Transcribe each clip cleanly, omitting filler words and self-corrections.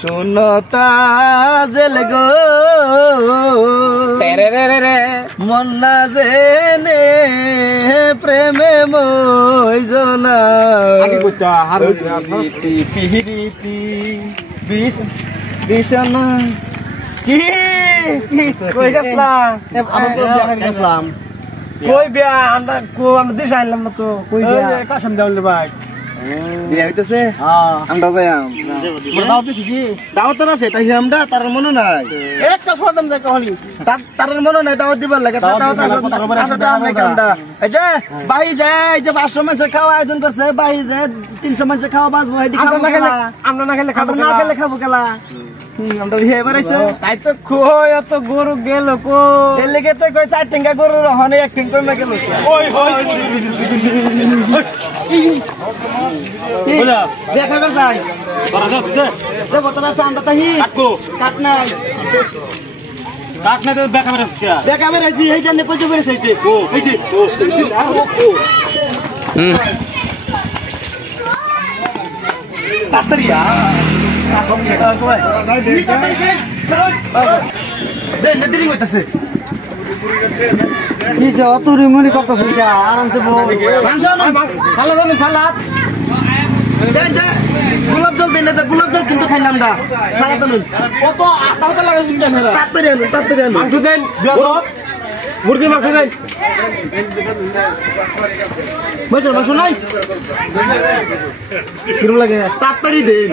শোনো তাজেল গো মন না জেনে প্রেমে মইজনা পিহিরিতি বিছানা কি কই গেছলাম কই বিয়া আমরা দিশা আনলাম না তো কই বিয়া কাসম দাউল ভাই বিয়া হইতেছে আমরা যাইম দাওয়াত দিছি কি দাওয়াত না সে তাই আমরা তার মনে নাই একটা সদম যাই কহলি তার মনে নাই দাওয়াত দিবার লাগে দাওয়াত আসলে আমরা কেনটা এই যে ভাই যায় যে 500 মানুষ খাওয়া আয়োজন করছে ভাই যে 300 মানুষ খাওয়া বাঁচবো এটি খাবো আমরা না খেলে খাবো কেলা আমরা বিয়ে বাড়াইছে তাই তো কই এত গরু গেল কো এর লেগে তো কই 4 ঠেঙ্গা গরু রহনে এক ঠেঙ্গা কমে গেল ওই বলা দেখাবে যাই বড় যাচ্ছে যে বতলা আমরা তাহি কাট নাই তো দেখাবে রাজি এই জন্য কইতে পেরেছে ও এই যে ও তাড়াতাড়ি গোলাপ জল দেন গোলাপ জল কিন্তু খাইলাম না কত আটা লাগাইছেন তাড়াতাড়ি মাংস দেন মুরগি মাংস দেন মাংস নাই কিরম লাগে তাড়াতাড়ি দেন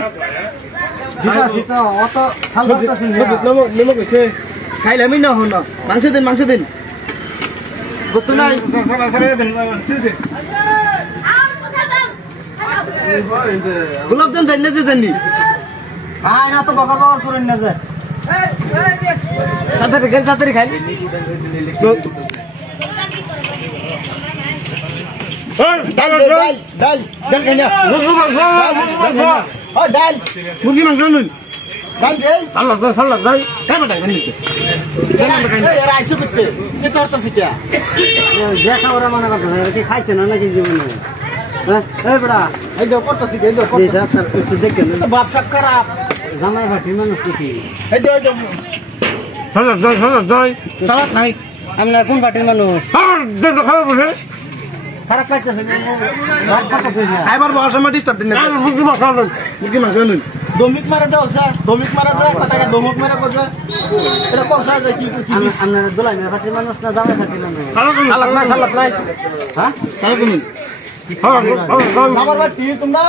খাইলামই না হন মাংস দেন বস্তু নাই গোলাপ জল দেন না যে জানি খাই না তো বকর বকর করেন না যে তাড়াতাড়ি খাই মুরগি মাংস নুন খাইছে না নাকি জীবনে বাপসা খারাপ জামাই ভাটি মানুষ নাই আপনার কোন পার্টির মানুষ খারাপ খাইতেছে খাইবার বসার সময় ডিস্টার্ব দিন মুরগি মাংস নুন দমিক মারা যাও দমিক মারা যাও কথাটা দমক মারা কথা এটা কথা কি আপনার দোলাই না পার্টির মানুষ না জামাই পার্টির মানুষ সালাত নাই হ্যাঁ তাহলে তুমি আমার বাড়ি তোমরা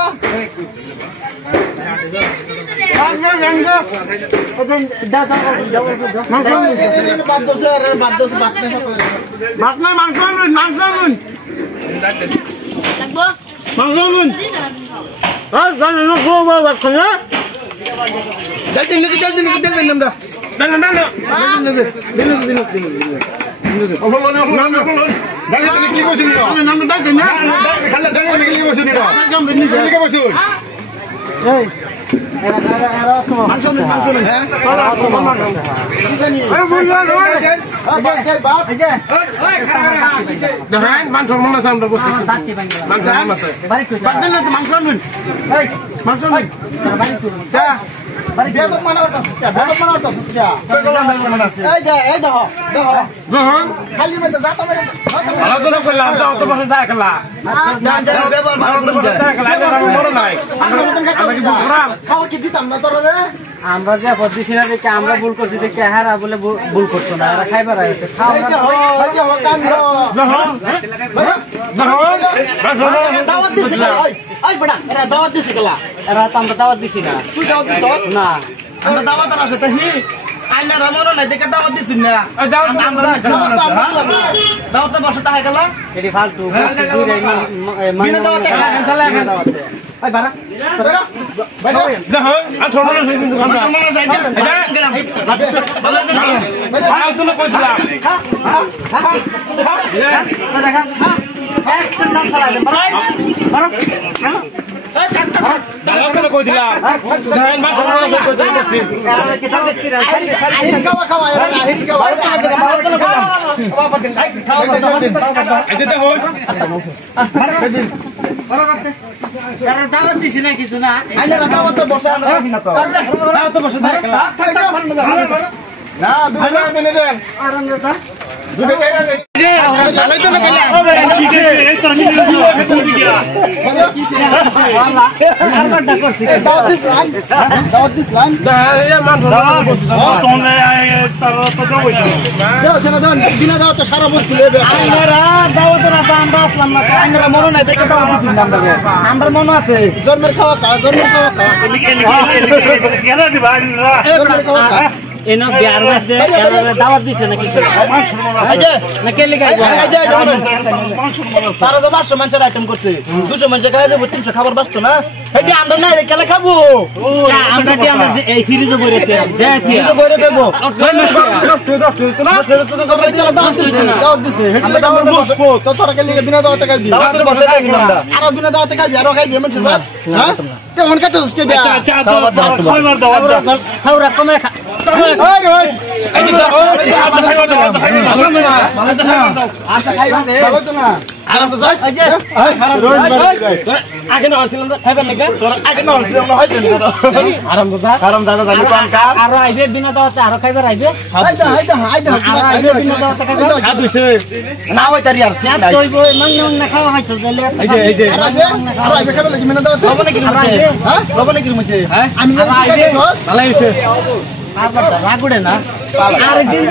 আমরা যে দিছি না দেখে আমরা ভুল করছি দেখে হারা বলে ভুল করতো না এরা খাইবার দাওয়াত দিছি এরা তো আমরা দাওয়াত দিছি না না আমরা দাওয়াত আর আসে হি আইনা রামনো নাই দেখে দাওয়াত দিছি না দাওয়াত বসে তাই গেল এডি ফালতু দুই রে বিনা দাওয়াতে খান চলে এখন দাওয়াতে আই বারা বারা বারা দেখো আর ছোট না কিন্তু আমরা যাই গেলাম ভালো তুমি কইছিলা দেখা একটা নাম ছড়াই দে বারা বারা দাওয়াতে কই দিলা ধান মা ছোট না কই দিলা খাওয়া খাওয়া আহিত খাওয়া বাবা দিন খাওয়া দিন এই দেখো বারা করতে তারা দাওয়াত দিছি না কিছু না আইনা দাওয়াত তো বসে আমরা রাখি না তো দাওয়াত তো বসে থাকে না দুই টাকা মেনে দেন আর আমরা তা দুই টাকা ভালোই তো না কইলা দাওয়াত দিস লাইন বিনা দাওয়াত তো সারা বস্তু লেবে আমরা দাওয়াতের আপা আমরা আসলাম না আমরা মনে নাই দেখে দাওয়াত দিছি না আমরা মনে আছে জন্মের খাওয়া খা জন্মের খাওয়া খা জন্মের খাওয়া খা এনা বিয়ার মধ্যে দাওয়াত দিছে না কিছু না কে লিখা সারা তো 500 মানুষের আইটেম করছে 200 মানুষের খাওয়া যাবে 300 খাবার বাঁচতো না এটি আমরা না কেলে খাবো আমরা কি আমরা এই ফ্রিজে বইরেতে যে কি তো বইরে দেবো দাওয়াত দিছে আমরা দাওয়াত বসবো তো তোরা কে লিখে বিনা দাওয়াতে খাইবি দাওয়াতের বসে থাকি না আর বিনা দাওয়াতে খাইবি আর খাইবি মানুষের ভাত হ্যাঁ তে মন কাতে উসকে দিয়া খাওরা কমে খা বিনা দাওয়াতে আরো খাইবার আইবে খাওয়া খাইছো রাগুড়ে না আর দিন